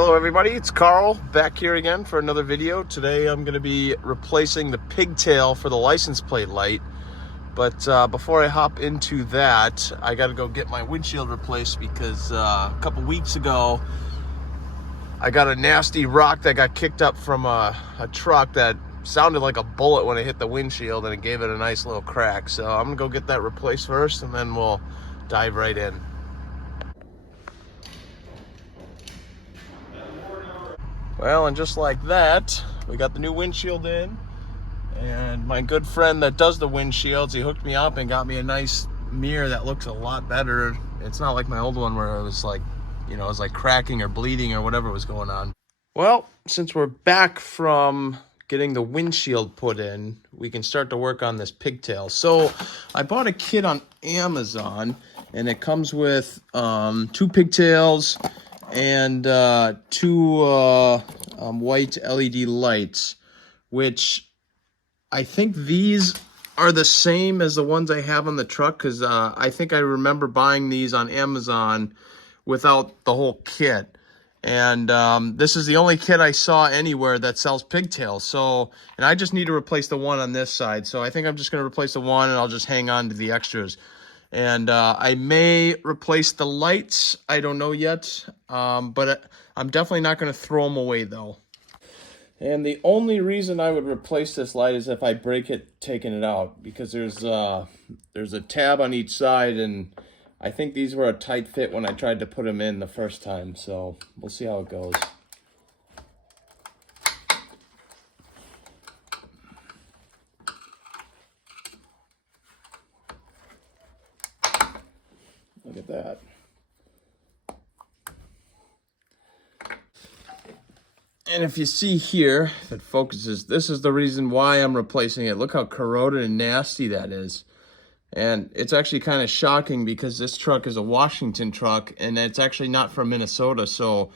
Hello everybody, it's Carl back here again for another video. Today I'm going to be replacing the pigtail for the license plate light. But before I hop into that, I got to go get my windshield replaced because a couple weeks ago I got a nasty rock that got kicked up from a truck that sounded like a bullet when it hit the windshield, and it gave it a nice little crack. So I'm going to go get that replaced first, and then we'll dive right in. Well, and just like that, we got the new windshield in, and my good friend that does the windshields, he hooked me up and got me a nice mirror that looks a lot better. It's not like my old one where it was like, it was like cracking or bleeding or whatever was going on. Well, since we're back from getting the windshield put in, we can start to work on this pigtail. So I bought a kit on Amazon, and it comes with 2 pigtails and 2 white LED lights, which I think these are the same as the ones I have on the truck, because I think I remember buying these on Amazon without the whole kit. And this is the only kit I saw anywhere that sells pigtails. So, and I just need to replace the one on this side. So I think I'm just going to replace the one, and I'll just hang on to the extras. And I may replace the lights. I don't know yet. But I'm definitely not going to throw them away, though. And the only reason I would replace this light is if I break it taking it out, because there's a tab on each side, and I think these were a tight fit when I tried to put them in the first time. So we'll see how it goes. Look at that. And if you see here, if it focuses, this is the reason why I'm replacing it. Look how corroded and nasty that is. And it's actually kind of shocking because this truck is a Washington truck, and it's actually not from Minnesota. So,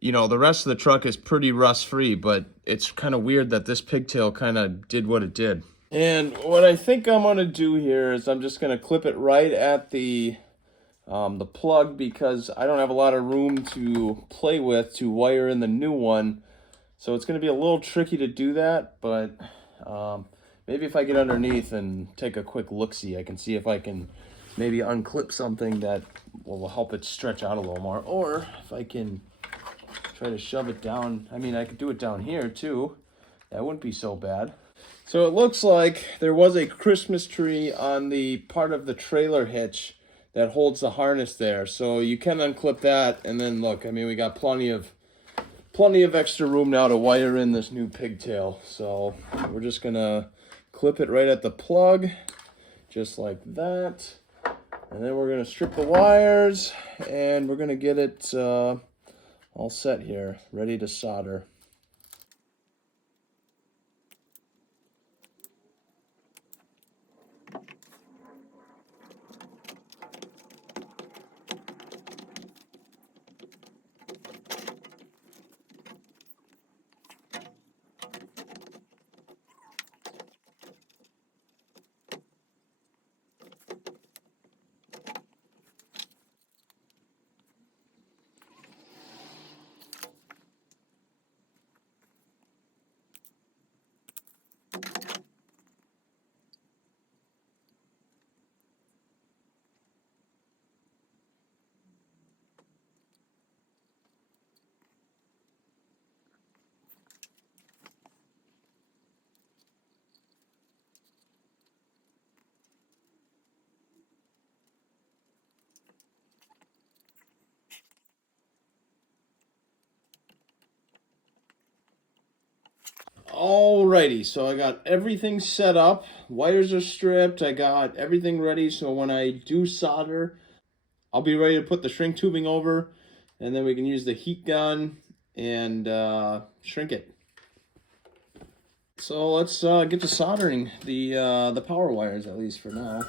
the rest of the truck is pretty rust-free, but it's kind of weird that this pigtail kind of did what it did. And what I think I'm going to do here is I'm just going to clip it right at the plug, because I don't have a lot of room to play with to wire in the new one. So it's going to be a little tricky to do that, but maybe if I get underneath and take a quick look-see, I can see if I can maybe unclip something that will help it stretch out a little more. Or if I can try to shove it down. I mean, I could do it down here too. That wouldn't be so bad. So it looks like there was a Christmas tree on the part of the trailer hitch that holds the harness there. So you can unclip that, and then look, I mean, we got plenty of extra room now to wire in this new pigtail. So we're just gonna clip it right at the plug, just like that. And then we're gonna strip the wires, and we're gonna get it all set here, ready to solder. Alrighty, so I got everything set up. Wires are stripped. I got everything ready, so when I do solder, I'll be ready to put the shrink tubing over, and then we can use the heat gun and shrink it. So let's get to soldering the power wires, at least for now.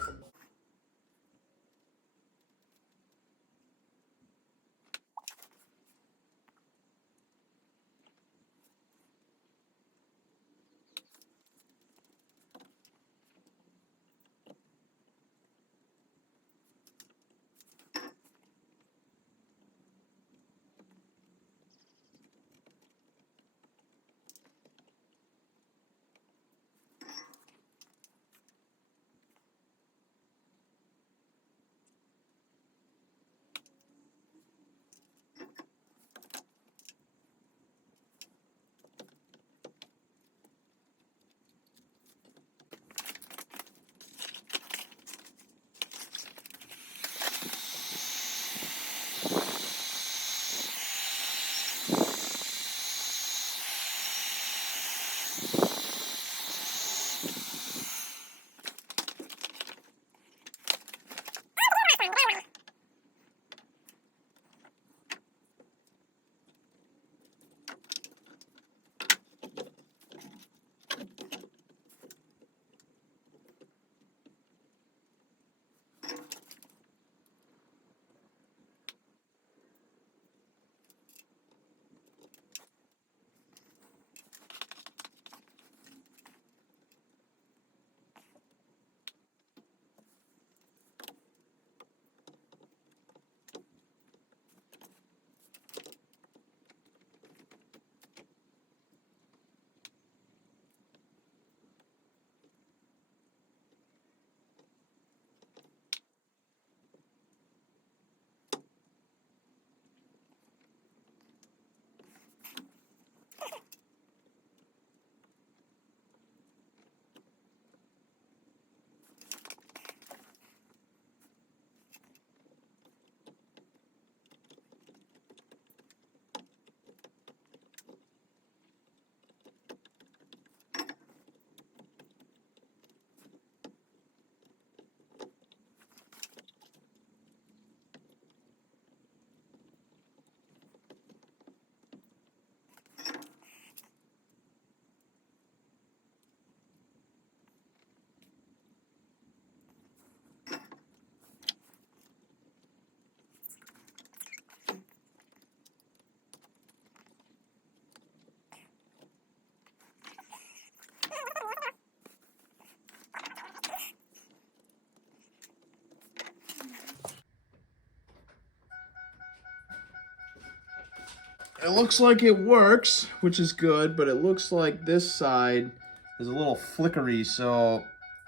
it looks like it works, which is good, but it looks like this side is a little flickery, so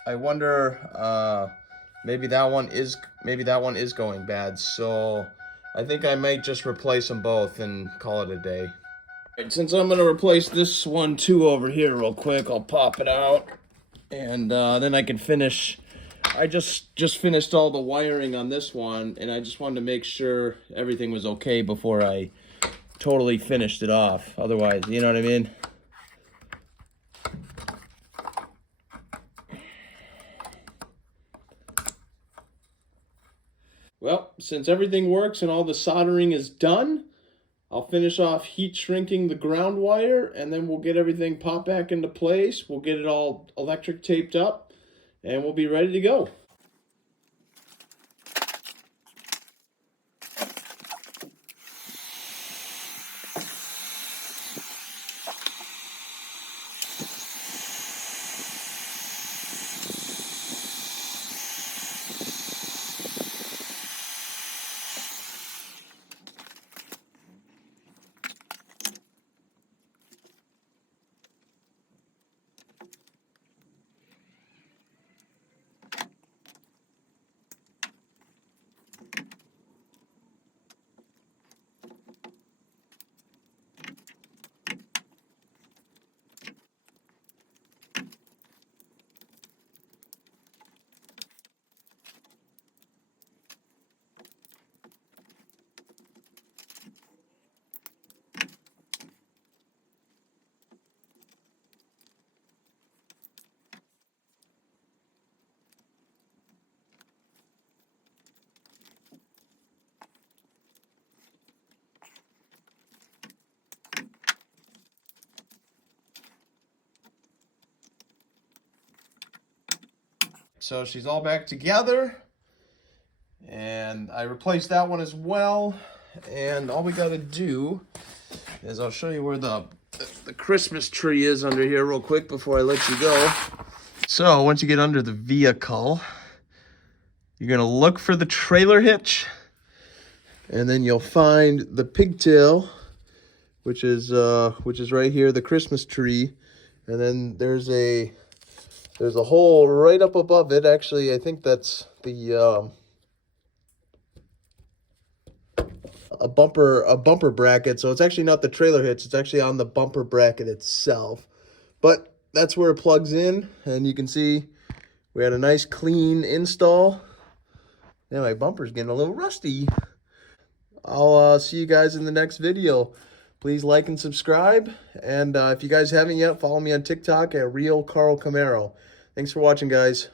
I wonder maybe that one is going bad. So I think I might just replace them both and call it a day. And since I'm gonna replace this one too over here real quick, I'll pop it out, and then I can finish. I just finished all the wiring on this one, and I just wanted to make sure everything was okay before I totally finished it off. Otherwise, you know what I mean? Well, since everything works and all the soldering is done, I'll finish off heat shrinking the ground wire, and then we'll get everything popped back into place. We'll get it all electric taped up, and we'll be ready to go. So she's all back together, and I replaced that one as well. And all we got to do is I'll show you where the Christmas tree is under here real quick before I let you go. So once you get under the vehicle, you're gonna look for the trailer hitch, and then you'll find the pigtail, which is right here, the Christmas tree, and then there's a hole right up above it. Actually, I think that's the a bumper bracket. So it's actually not the trailer hitch, it's actually on the bumper bracket itself. But that's where it plugs in, and you can see we had a nice clean install. Now my bumper's getting a little rusty. I'll see you guys in the next video. Please like and subscribe, and if you guys haven't yet, follow me on TikTok at Real Karl Camaro. Thanks for watching, guys.